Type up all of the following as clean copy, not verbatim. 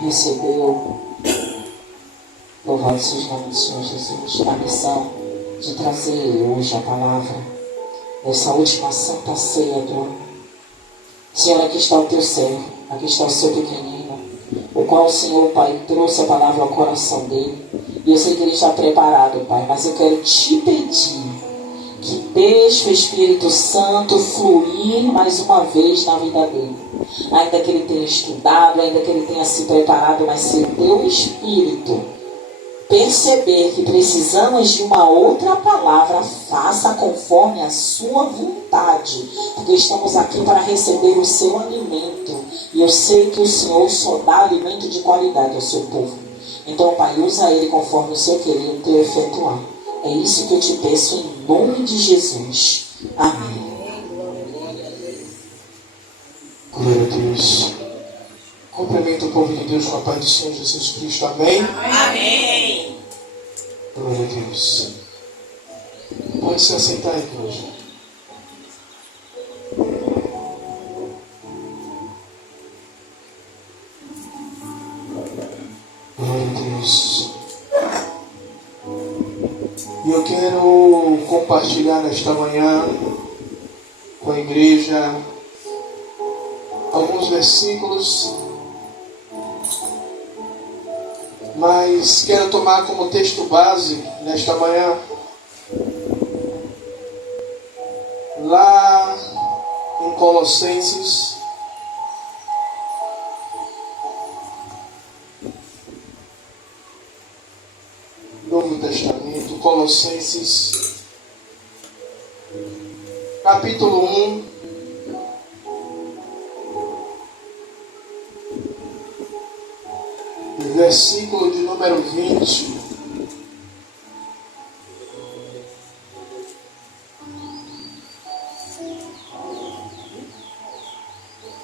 recebeu, louvado seja o nome do Senhor Jesus, a missão de trazer hoje a palavra nessa última santa ceia do ano. Senhor, aqui está o teu servo, aqui está o seu pequenino, o qual o Senhor, Pai, trouxe a palavra ao coração dele. E eu sei que ele está preparado, Pai, mas eu quero te pedir que deixe o Espírito Santo fluir mais uma vez na vida dele. Ainda que ele tenha estudado, ainda que ele tenha se preparado, mas se o teu Espírito perceber que precisamos de uma outra palavra, faça conforme a sua vontade, porque estamos aqui para receber o seu alimento. E eu sei que o Senhor só dá alimento de qualidade ao seu povo. Então, Pai, usa ele conforme o seu querer e o teu efetuar. É isso que eu te peço em nome de Jesus. Amém. Glória a Deus. Cumprimento o povo de Deus com a paz do Senhor Jesus Cristo. Amém? Amém. Glória a Deus. Pode se assentar aí, igreja. Glória a Deus. E eu quero compartilhar nesta manhã com a igreja alguns versículos, mas quero tomar como texto base nesta manhã lá em Colossenses, Novo Testamento, Colossenses, capítulo 1, versículo de número 20.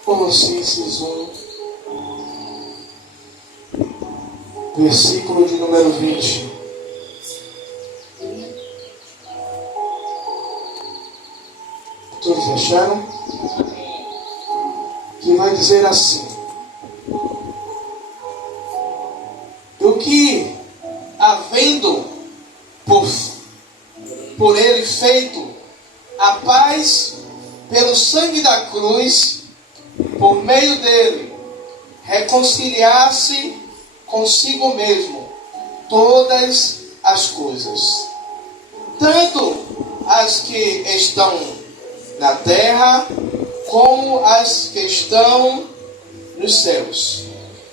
Colossenses 1, versículo de número 20. Todos acharam? Que vai dizer assim: do que, havendo por ele feito a paz pelo sangue da cruz, por meio dele reconciliar-se consigo mesmo todas as coisas, tanto as que estão na terra como as que estão nos céus.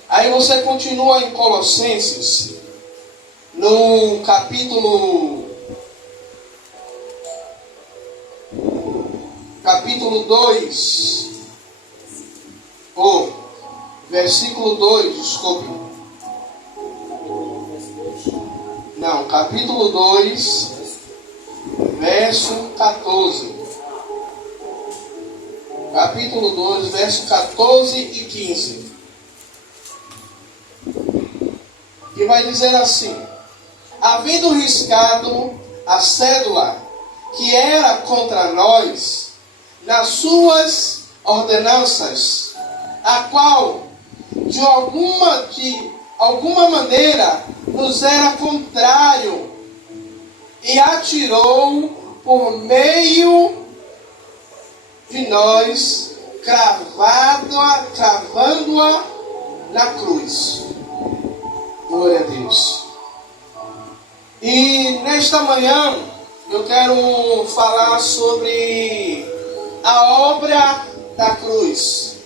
Aí você continua em Colossenses, no capítulo 2, versículo 2, desculpe. Não, capítulo 2, verso 14. Capítulo 2, verso 14 e 15. Que vai dizer assim: havendo riscado a cédula que era contra nós nas suas ordenanças, a qual de alguma maneira nos era contrário, e atirou por meio de nós, cravando-a na cruz. Glória a Deus. E nesta manhã eu quero falar sobre a obra da cruz.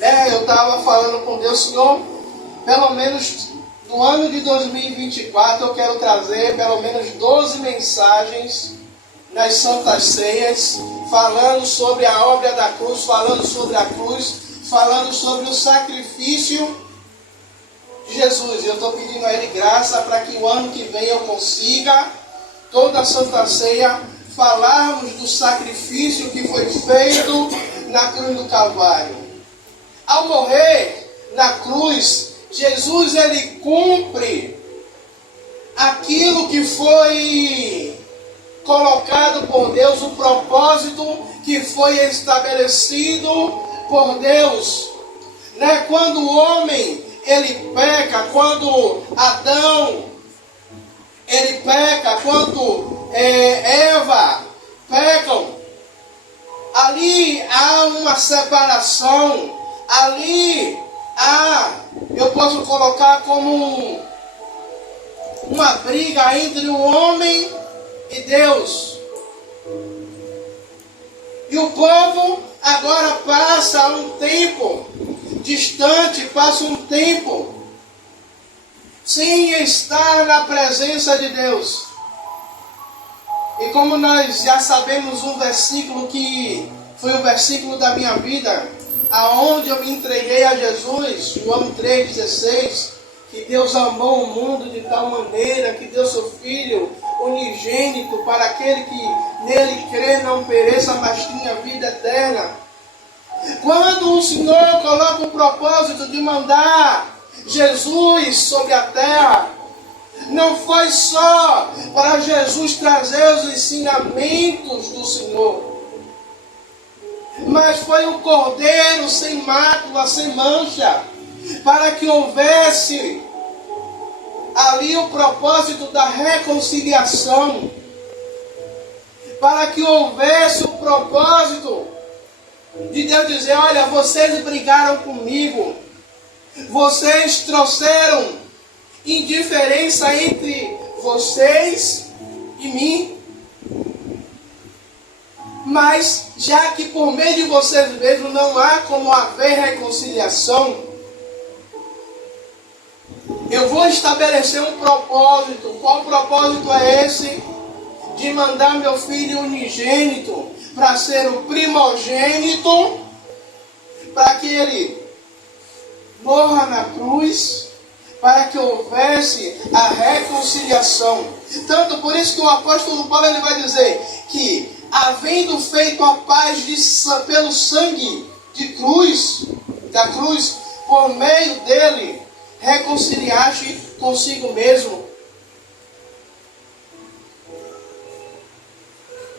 Eu estava falando com Deus, Senhor, pelo menos no ano de 2024 eu quero trazer pelo menos 12 mensagens nas Santas Ceias, falando sobre a obra da cruz, falando sobre a cruz, falando sobre o sacrifício de Jesus. E eu estou pedindo a Ele graça para que o ano que vem eu consiga, toda a Santa Ceia, falarmos do sacrifício que foi feito na cruz do Calvário. Ao morrer na cruz, Jesus ele cumpre aquilo que foi colocado por Deus, o propósito que foi estabelecido por Deus. né? Quando o homem ele peca, quando Adão ele peca, quando Eva pecam, ali há uma separação, ali há, eu posso colocar como uma briga entre o homem e Deus. E o povo agora passa um tempo distante, passa um tempo sem estar na presença de Deus. E como nós já sabemos um versículo que foi o versículo da minha vida, aonde eu me entreguei a Jesus, João 3,16, que Deus amou o mundo de tal maneira que deu seu Filho unigênito para aquele que nele crê não pereça, mas tenha vida eterna. Quando o Senhor coloca o propósito de mandar Jesus sobre a terra, não foi só para Jesus trazer os ensinamentos do Senhor, mas foi o Cordeiro sem mácula, sem mancha, para que houvesse ali o propósito da reconciliação, para que houvesse o propósito de Deus dizer: olha, vocês brigaram comigo, vocês trouxeram indiferença entre vocês e mim, mas já que por meio de vocês mesmos não há como haver reconciliação, eu vou estabelecer um propósito. Qual propósito é esse? De mandar meu Filho unigênito para ser o primogênito, para que ele morra na cruz, para que houvesse a reconciliação. Tanto por isso que o apóstolo Paulo ele vai dizer que, havendo feito a paz pelo sangue da cruz, por meio dele, reconciliaste consigo mesmo.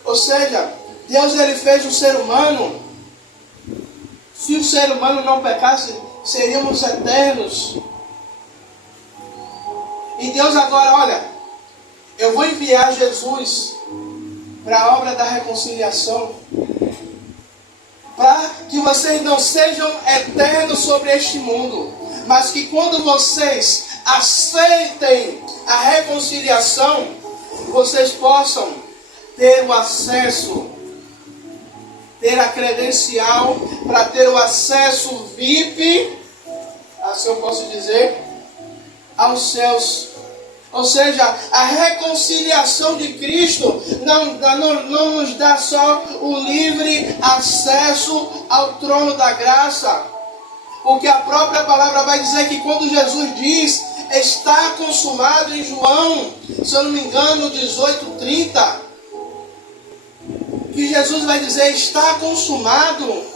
Ou seja, Deus ele fez o ser humano. Se o ser humano não pecasse, seríamos eternos. E Deus agora, olha, eu vou enviar Jesus para a obra da reconciliação, para que vocês não sejam eternos sobre este mundo, mas que quando vocês aceitem a reconciliação, vocês possam ter o acesso, ter a credencial para ter o acesso VIP, assim eu posso dizer, aos céus. Ou seja, a reconciliação de Cristo não nos dá só o livre acesso ao trono da graça, porque a própria palavra vai dizer que quando Jesus diz está consumado, em João, se eu não me engano, 18:30, que Jesus vai dizer está consumado.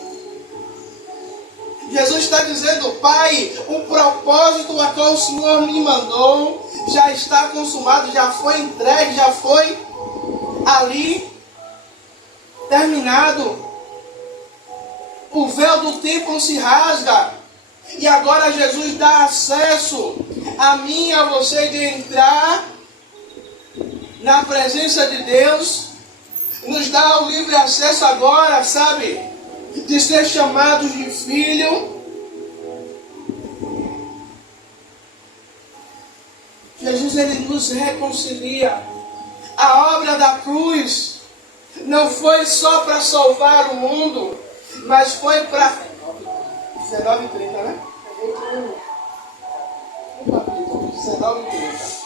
Jesus está dizendo: Pai, o propósito a qual o Senhor me mandou já está consumado, já foi entregue, já foi ali terminado. O véu do templo se rasga e agora Jesus dá acesso a mim e a você de entrar na presença de Deus, nos dá o livre acesso agora, sabe, de ser chamados de filho. Jesus ele nos reconcilia. A obra da cruz não foi só para salvar o mundo, mas foi para 19:30, né? 19:30.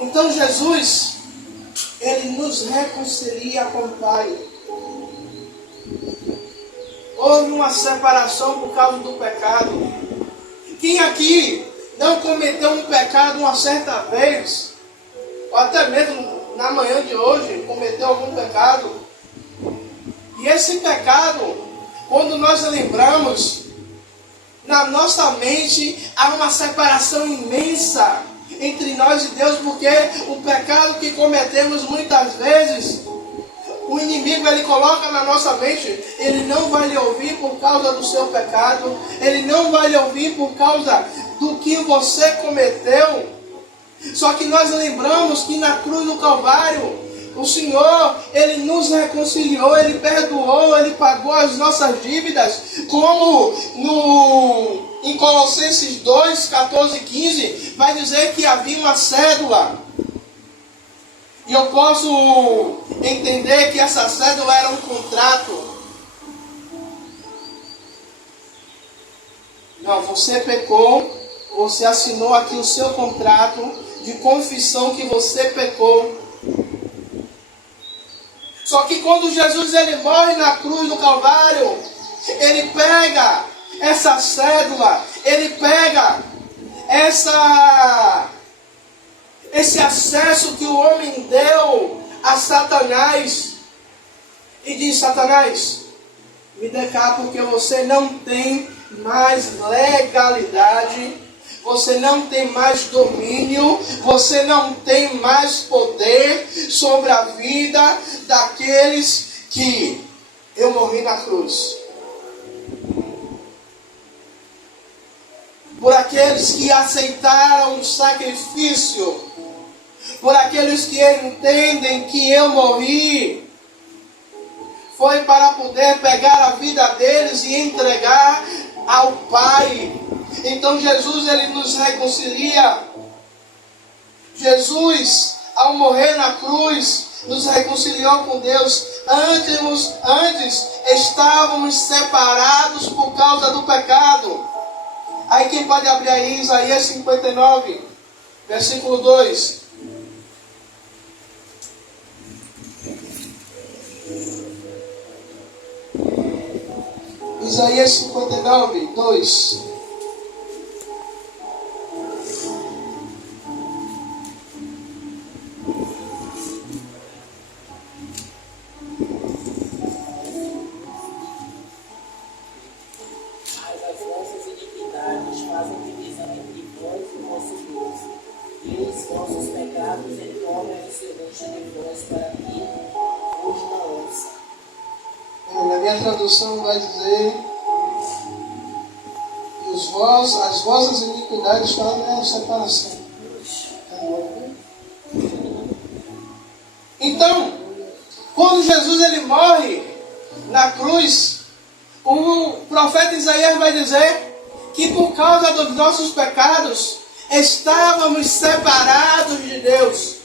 Então Jesus ele nos reconcilia com o Pai. Houve uma separação por causa do pecado. Quem aqui não cometeu um pecado uma certa vez, ou até mesmo na manhã de hoje, cometeu algum pecado? E esse pecado, quando nós lembramos, na nossa mente há uma separação imensa entre nós e Deus, porque o pecado que cometemos muitas vezes, o inimigo ele coloca na nossa mente, ele não vai lhe ouvir por causa do seu pecado, ele não vai lhe ouvir por causa do que você cometeu. Só que nós lembramos que na cruz do Calvário, o Senhor, Ele nos reconciliou, Ele perdoou, Ele pagou as nossas dívidas, como em Colossenses 2, 14 e 15, vai dizer que havia uma cédula. E eu posso entender que essa cédula era um contrato. Não, você pecou, você assinou aqui o seu contrato de confissão que você pecou. Só que quando Jesus ele morre na cruz do Calvário, ele pega essa cédula, ele pega esse acesso que o homem deu a Satanás e diz: Satanás, me dê cá, porque você não tem mais legalidade, você não tem mais domínio, você não tem mais poder sobre a vida daqueles que eu morri na cruz. Por aqueles que aceitaram o sacrifício, por aqueles que entendem que eu morri, foi para poder pegar a vida deles e entregar ao Pai. Então Jesus ele nos reconcilia. Jesus, ao morrer na cruz, nos reconciliou com Deus. Antes estávamos separados por causa do pecado. Aí quem pode abrir aí Isaías 59, versículo 2. Isaías 59, 2. Na minha tradução vai dizer que as vossas iniquidades fazem separação. Então, quando Jesus ele morre na cruz, o profeta Isaías vai dizer que por causa dos nossos pecados estávamos separados de Deus.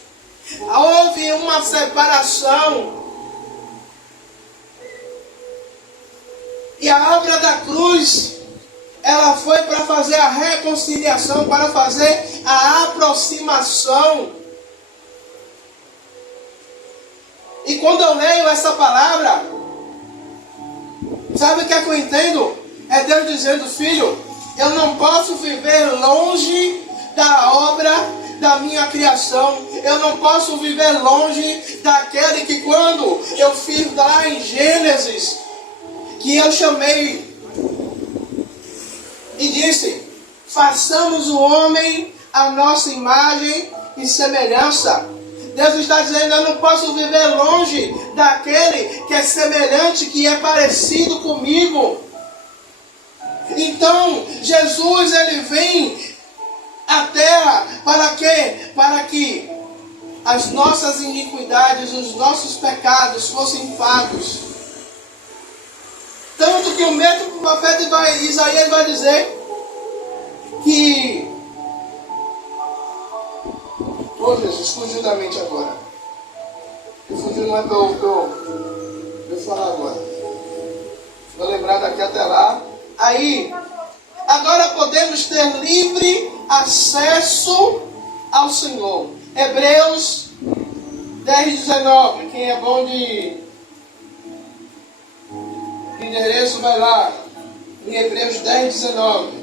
Houve uma separação. E a obra da cruz, ela foi para fazer a reconciliação, para fazer a aproximação. E quando eu leio essa palavra, sabe o que é que eu entendo? É Deus dizendo: filho, eu não posso viver longe da obra da minha criação. Eu não posso viver longe daquele que quando eu fiz lá em Gênesis, que eu chamei e disse: façamos o homem a nossa imagem e semelhança. Deus está dizendo: eu não posso viver longe daquele que é semelhante, que é parecido comigo. Então, Jesus ele vem à terra para quê? Para que as nossas iniquidades, os nossos pecados fossem pagos. Tanto que o mesmo profeta Isaías vai dizer que... Oh Jesus, fugiu da mente agora. Fugiu não é para eu falar agora. Vou lembrar daqui até lá. Aí, agora podemos ter livre acesso ao Senhor. Hebreus 10, 19. Quem é bom de endereço vai lá. Em Hebreus 10, 19.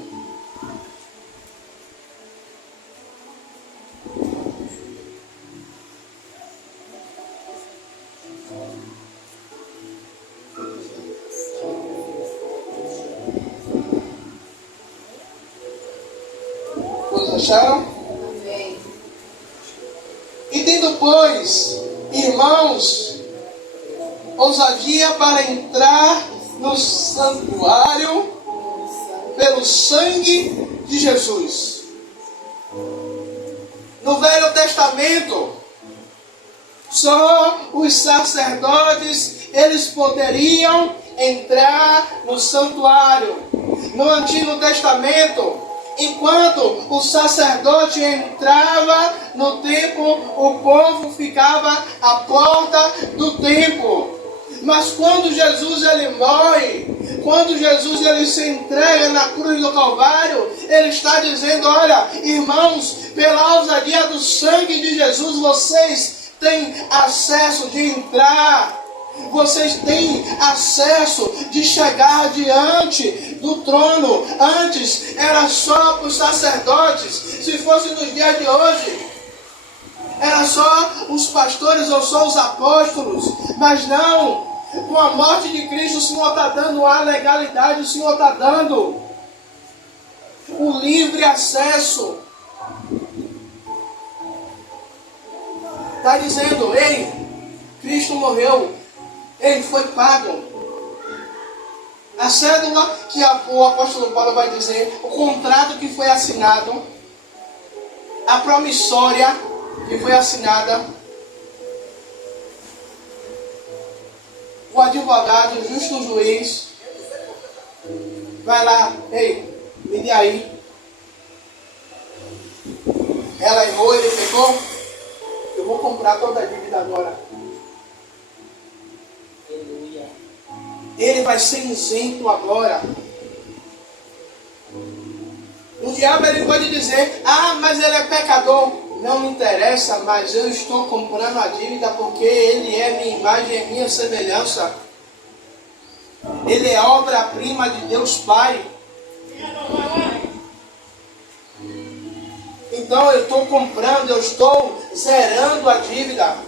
Acharam? Amém. E tendo, pois, irmãos, ousadia para entrar no santuário pelo sangue de Jesus. No Velho Testamento, só os sacerdotes, eles poderiam entrar no santuário. No Antigo Testamento, enquanto o sacerdote entrava no templo, o povo ficava à porta do templo. Mas quando Jesus ele morre, quando Jesus ele se entrega na cruz do Calvário, ele está dizendo: olha, irmãos, pela ousadia do sangue de Jesus, vocês têm acesso de entrar. Vocês têm acesso de chegar diante do trono. Antes era só para os sacerdotes. Se fosse nos dias de hoje, era só os pastores ou só os apóstolos. Mas não. Com a morte de Cristo, o Senhor está dando a legalidade. O Senhor está dando o livre acesso. Está dizendo: ei, Cristo morreu. Ele foi pago. A cédula que o apóstolo Paulo vai dizer, o contrato que foi assinado, a promissória que foi assinada, o advogado, o justo juiz, vai lá: ei, me dê aí. Ela errou, ele pecou, eu vou comprar toda a dívida agora. Ele vai ser isento agora. O diabo ele pode dizer: ah, mas ele é pecador. Não me interessa, mas eu estou comprando a dívida porque ele é minha imagem, é minha semelhança. Ele é obra-prima de Deus Pai. Então eu estou comprando, eu estou zerando a dívida.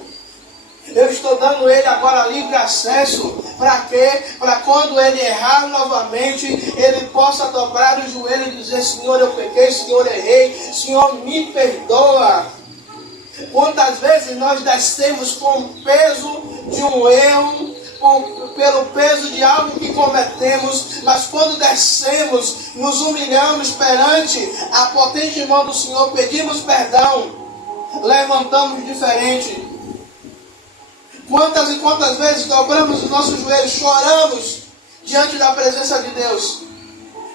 Eu estou dando ele agora livre acesso. Para quê? Para quando ele errar novamente, ele possa dobrar o joelho e dizer: Senhor, eu pequei, Senhor, errei, Senhor, me perdoa. Quantas vezes nós descemos com o peso de um erro, pelo peso de algo que cometemos, mas quando descemos, nos humilhamos perante a potente mão do Senhor, pedimos perdão, levantamos diferente. Quantas e quantas vezes dobramos os nossos joelhos, choramos diante da presença de Deus,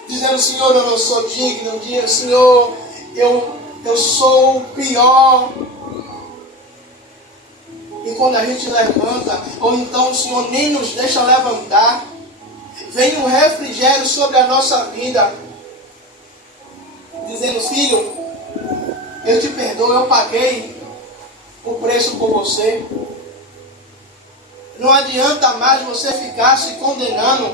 dizendo: Senhor, eu não sou digno, Senhor, eu sou o pior. E quando a gente levanta, ou então o Senhor nem nos deixa levantar, vem um refrigério sobre a nossa vida, dizendo: filho, eu te perdoo, eu paguei o preço por você. Não adianta mais você ficar se condenando.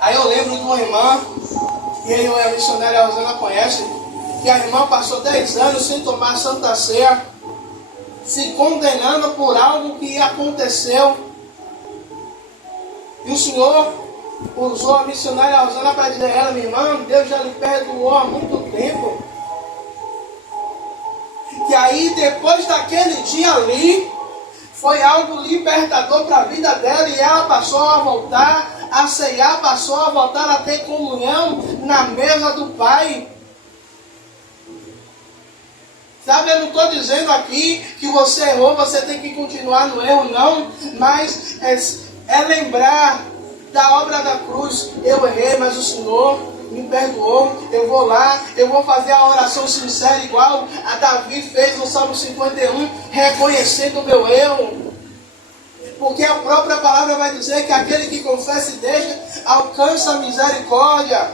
Aí eu lembro de uma irmã, que eu e a missionária Rosana conhecem, que a irmã passou 10 anos sem tomar a Santa Ceia, se condenando por algo que aconteceu. E o Senhor usou a missionária Rosana para dizer a ela: minha irmã, Deus já lhe perdoou há muito tempo. E aí, depois daquele dia ali, foi algo libertador para a vida dela, e ela passou a voltar a ceiar, passou a voltar a ter comunhão na mesa do Pai. Sabe, eu não estou dizendo aqui que você errou, você tem que continuar no erro, não, mas é lembrar da obra da cruz. Eu errei, mas o Senhor me perdoou. Eu vou lá, eu vou fazer a oração sincera igual a Davi fez no Salmo 51, reconhecendo o meu erro. Porque a própria palavra vai dizer que aquele que confessa e deixa alcança a misericórdia.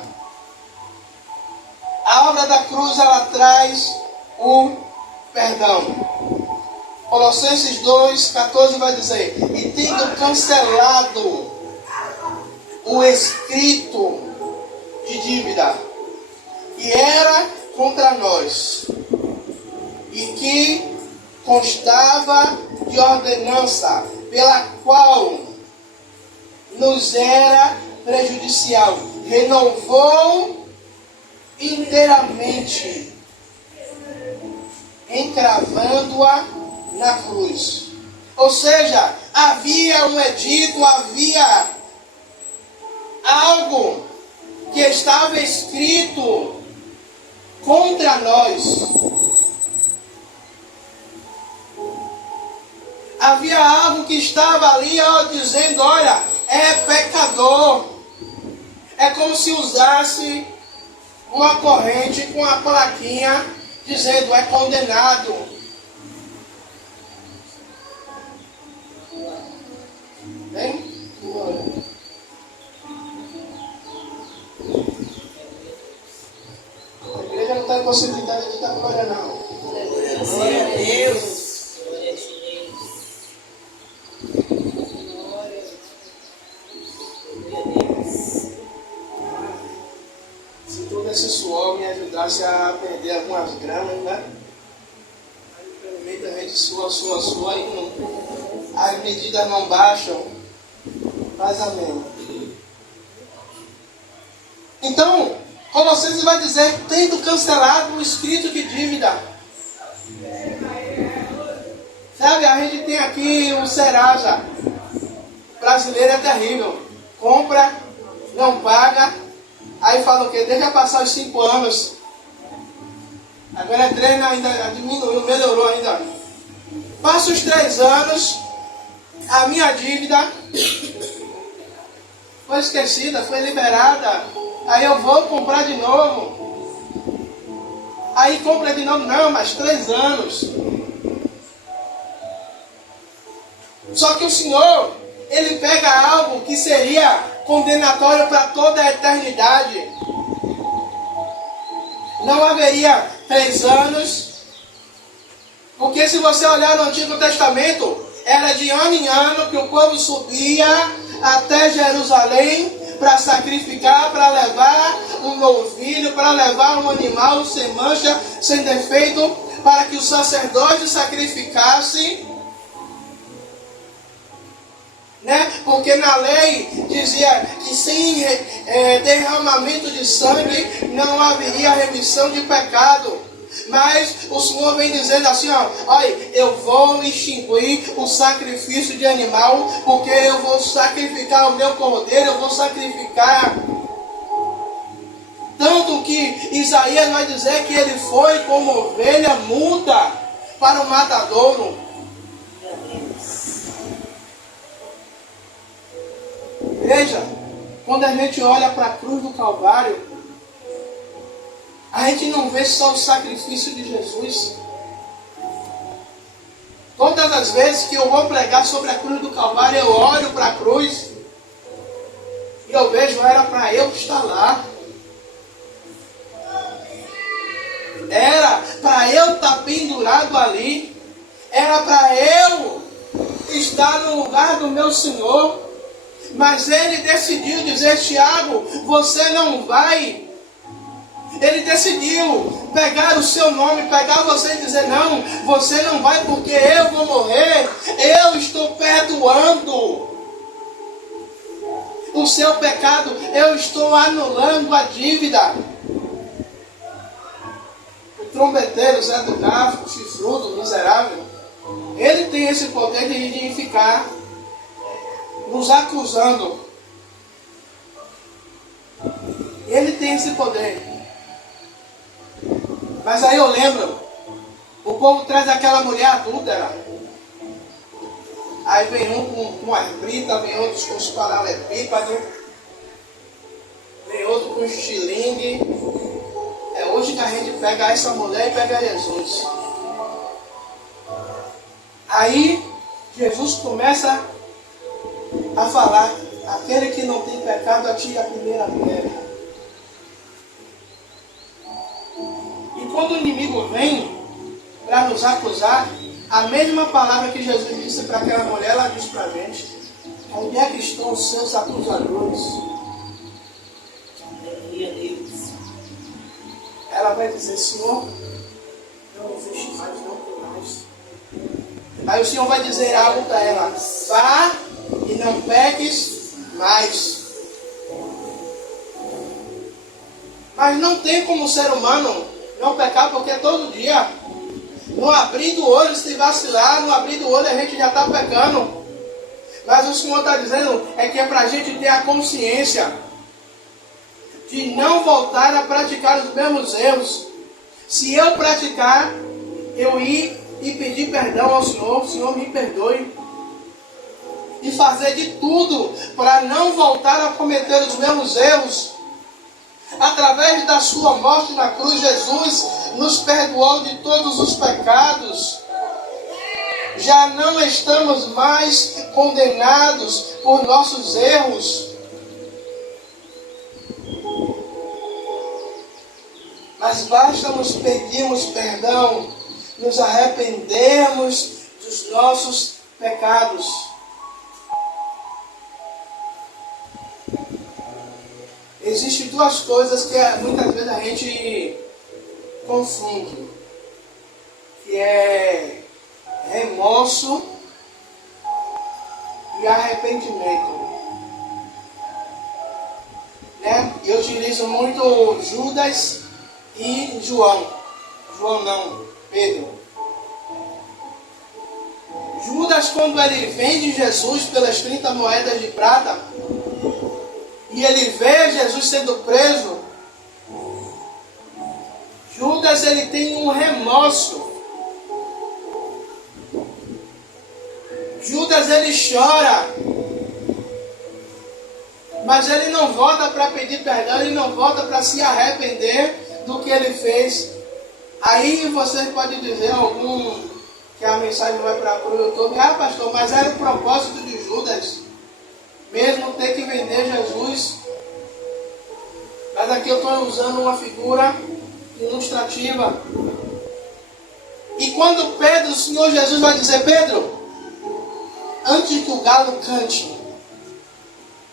A obra da cruz, ela traz o perdão. Colossenses 2,14 vai dizer: e tendo cancelado o escrito de dívida que era contra nós e que constava de ordenança, pela qual nos era prejudicial, renovou inteiramente, encravando-a na cruz. Ou seja, havia um edito, havia algo que estava escrito contra nós. Havia algo que estava ali, dizendo, olha, é pecador. É como se usasse uma corrente com a plaquinha dizendo, é condenado. Bem? A igreja não está em possibilidade de dar glória, não. Glória a Deus. Se todo esse suor me ajudasse a perder algumas gramas, né? Aí pelo meio da gente sua, e as medidas não baixam. Mas amém. Então, Colossenses vai dizer, tendo cancelado o escrito de dívida. Sabe, a gente tem aqui o Serasa. Brasileiro é terrível. Compra, não paga. Aí fala o quê? Deixa passar os 5 anos. Agora é 3, ainda diminuiu, melhorou ainda. Passa os 3 anos, a minha dívida foi esquecida, foi liberada. Aí eu vou comprar de novo. Aí compra de novo, não, mas 3 anos. Só que o Senhor, Ele pega algo que seria condenatório para toda a eternidade. Não haveria 3 anos, porque se você olhar no Antigo Testamento, era de ano em ano que o povo subia até Jerusalém para sacrificar, para levar um novilho, para levar um animal sem mancha, sem defeito, para que o sacerdote sacrificasse. Né? Porque na lei dizia que sem derramamento de sangue não haveria remissão de pecado. Mas o Senhor vem dizendo assim, olha, eu vou extinguir o sacrifício de animal, porque eu vou sacrificar o meu cordeiro, eu vou sacrificar. Tanto que Isaías vai dizer que ele foi como ovelha muda para o matadouro. Veja, quando a gente olha para a cruz do Calvário, a gente não vê só o sacrifício de Jesus. Todas as vezes que eu vou pregar sobre a cruz do Calvário, eu olho para a cruz e eu vejo, era para eu estar lá. Era para eu estar pendurado ali. Era para eu estar no lugar do meu Senhor. Mas Ele decidiu dizer, Tiago, você não vai. Ele decidiu pegar o seu nome, pegar você e dizer, não, você não vai porque eu vou morrer. Eu estou perdoando o seu pecado. Eu estou anulando a dívida. O trombeteiro, Zé do Garfo, chifrudo, miserável, ele tem esse poder de ficar nos acusando. Ele tem esse poder. Mas aí eu lembro, o povo traz aquela mulher adúltera. Aí vem um com as britas, vem outros com os paralelepípedos, vem outro com estilingue. É hoje que a gente pega essa mulher e pega Jesus. Aí Jesus começa a falar, aquele que não tem pecado, atire a primeira pedra. E quando o inimigo vem para nos acusar, a mesma palavra que Jesus disse para aquela mulher, ela diz para a gente, onde é que estão os seus acusadores? Ela vai dizer, Senhor, eu não existe mais, não tem mais. Aí o Senhor vai dizer algo para ela, vá e não peques mais. Mas não tem como ser humano não pecar, porque todo dia No abrir do olho, se vacilar, no abrir do olho a gente já está pecando. Mas o Senhor está dizendo é que é para a gente ter a consciência de não voltar a praticar os mesmos erros. Se eu praticar, eu ir e pedir perdão ao Senhor, o Senhor me perdoe. E fazer de tudo para não voltar a cometer os mesmos erros. Através da sua morte na cruz, Jesus nos perdoou de todos os pecados. Já não estamos mais condenados por nossos erros. Mas basta nos pedirmos perdão, nos arrependermos dos nossos pecados. Existem duas coisas que muitas vezes a gente confunde, que é remorso e arrependimento. Né? Eu utilizo muito Judas e João. João não, Pedro. Judas, quando ele vende Jesus pelas 30 moedas de prata, e ele vê Jesus sendo preso, Judas ele tem um remorso. Judas ele chora, mas ele não volta para pedir perdão, ele não volta para se arrepender do que ele fez. Aí você pode dizer algum que a mensagem vai para o YouTube, pastor, mas era o propósito de Judas mesmo ter que vender Jesus. Mas aqui eu estou usando uma figura ilustrativa. E quando Pedro, o Senhor Jesus vai dizer, Pedro, antes que o galo cante,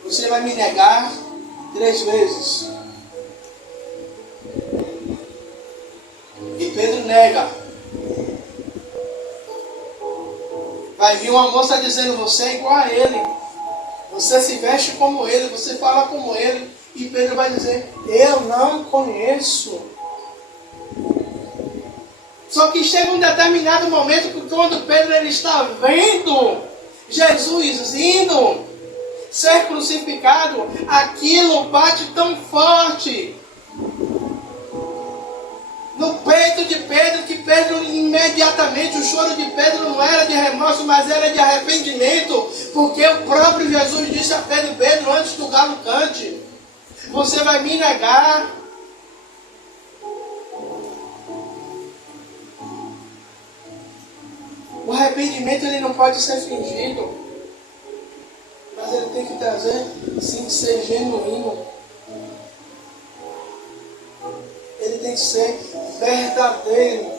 você vai me negar 3 vezes. E Pedro nega. Vai vir uma moça dizendo, você é igual a ele. Você se veste como ele, você fala como ele. E Pedro vai dizer, eu não conheço. Só que chega um determinado momento que quando Pedro ele está vendo Jesus indo ser crucificado, aquilo bate tão forte no peito de Pedro, que Pedro imediatamente, o choro de Pedro não era de remorso, mas era de arrependimento, porque o próprio Jesus disse a Pedro, Pedro, antes que o galo cante, você vai me negar. O arrependimento ele não pode ser fingido, mas ele tem que trazer, sim, que ser genuíno. Ele tem que ser verdadeiro.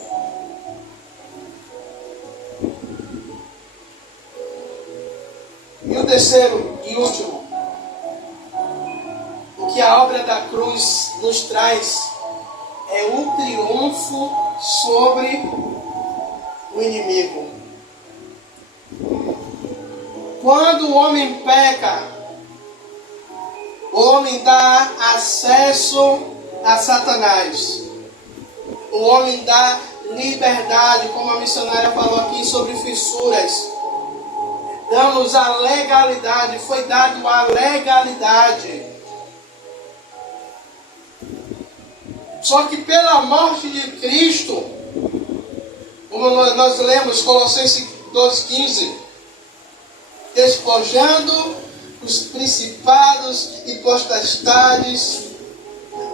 E o terceiro e último, o que a obra da cruz nos traz é um triunfo sobre o inimigo. Quando o homem peca, o homem dá acesso a Satanás. O homem dá liberdade, como a missionária falou aqui sobre fissuras. Damos a legalidade, foi dado a legalidade. Só que pela morte de Cristo, como nós lemos Colossenses 2,15, despojando os principados e potestades,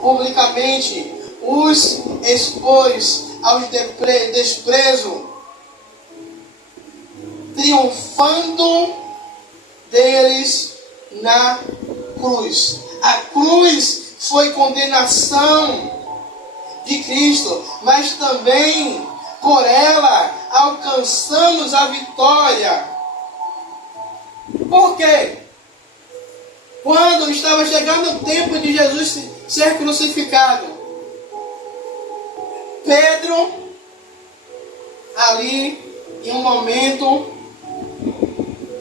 publicamente os expôs ao desprezo, triunfando deles na cruz. A cruz foi condenação de Cristo, mas também por ela alcançamos a vitória. Por quê? Quando estava chegando o tempo de Jesus ser crucificado, Pedro, ali, em um momento,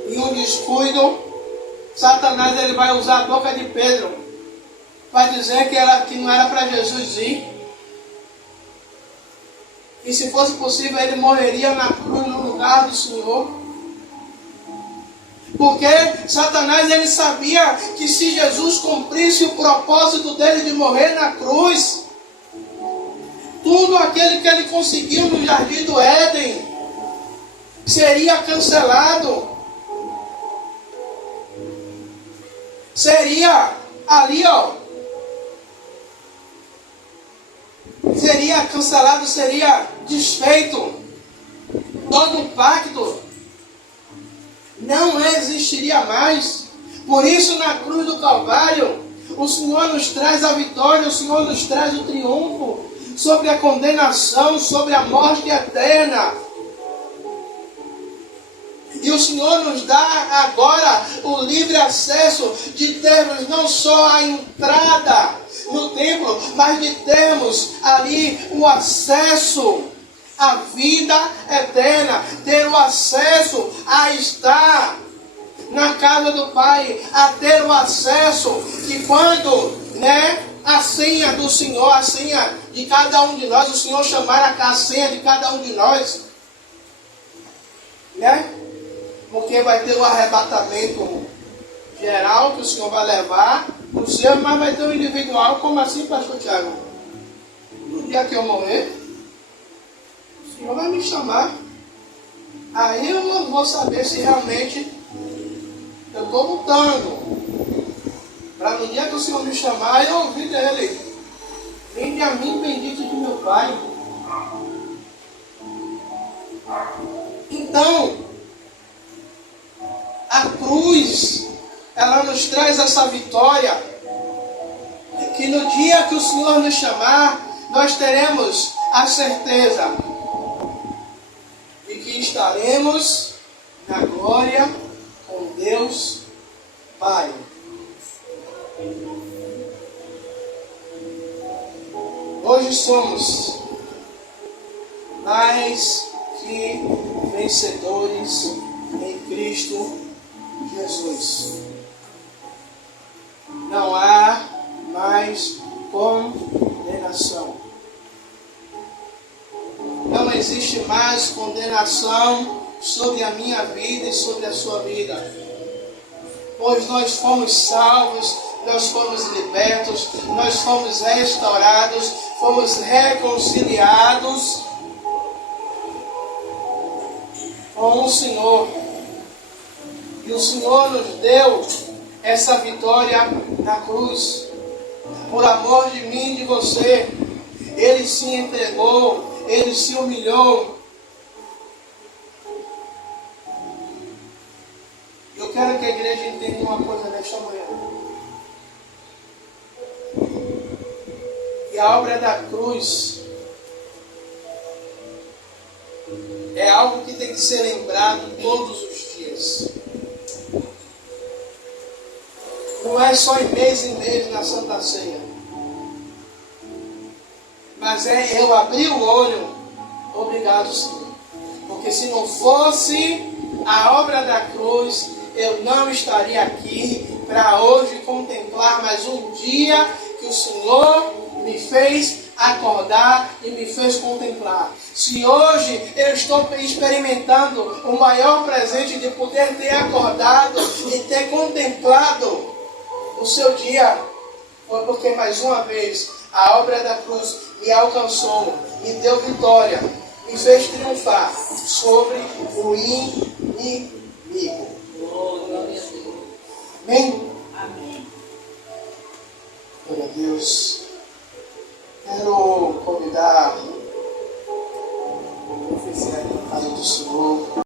em um descuido, Satanás ele vai usar a boca de Pedro para dizer que não era para Jesus ir. E se fosse possível, ele morreria na cruz no lugar do Senhor. Porque Satanás, ele sabia que se Jesus cumprisse o propósito dele de morrer na cruz, tudo aquele que ele conseguiu no jardim do Éden seria cancelado. Seria ali, seria cancelado, seria desfeito. Todo o pacto não existiria mais. Por isso, na cruz do Calvário, o Senhor nos traz a vitória, o Senhor nos traz o triunfo sobre a condenação, sobre a morte eterna. E o Senhor nos dá agora o livre acesso de termos não só a entrada no templo, mas de termos ali o acesso à vida eterna, ter o acesso a estar na casa do Pai, a ter o acesso que quando, a senha do Senhor, a senha de cada um de nós, o Senhor chamar a senha de cada um de nós, porque vai ter o arrebatamento geral que o Senhor vai levar o seu, mas vai ter o individual. Como assim, pastor Tiago? No dia que eu morrer, o Senhor vai me chamar. Aí eu não vou saber se realmente eu estou lutando. Para no dia que o Senhor me chamar, eu ouvir dele: vinde a mim, bendito de meu Pai. Então, a cruz, ela nos traz essa vitória, que no dia que o Senhor nos chamar, nós teremos a certeza de que estaremos na glória com Deus Pai. Hoje somos mais que vencedores em Cristo Jesus. Não há mais condenação. Não existe mais condenação sobre a minha vida e sobre a sua vida. Pois nós fomos salvos, nós fomos libertos, nós fomos restaurados, fomos reconciliados com o Senhor. E o Senhor nos deu essa vitória na cruz. Por amor de mim e de você, Ele se entregou, Ele se humilhou. Eu quero que a igreja entenda uma coisa nesta manhã. Que a obra da cruz é algo que tem que ser lembrado todos os dias. Não é só em mês na Santa Ceia. Mas é eu abrir o olho. Obrigado, Senhor. Porque se não fosse a obra da cruz, eu não estaria aqui para hoje contemplar mais um dia que o Senhor me fez acordar e me fez contemplar. Se hoje eu estou experimentando o maior presente de poder ter acordado e ter contemplado o seu dia, foi porque mais uma vez a obra da cruz me alcançou, me deu vitória, me fez triunfar sobre o inimigo. Amém? Amém. Glória a Deus. Quero convidar o oficial da casa do Senhor.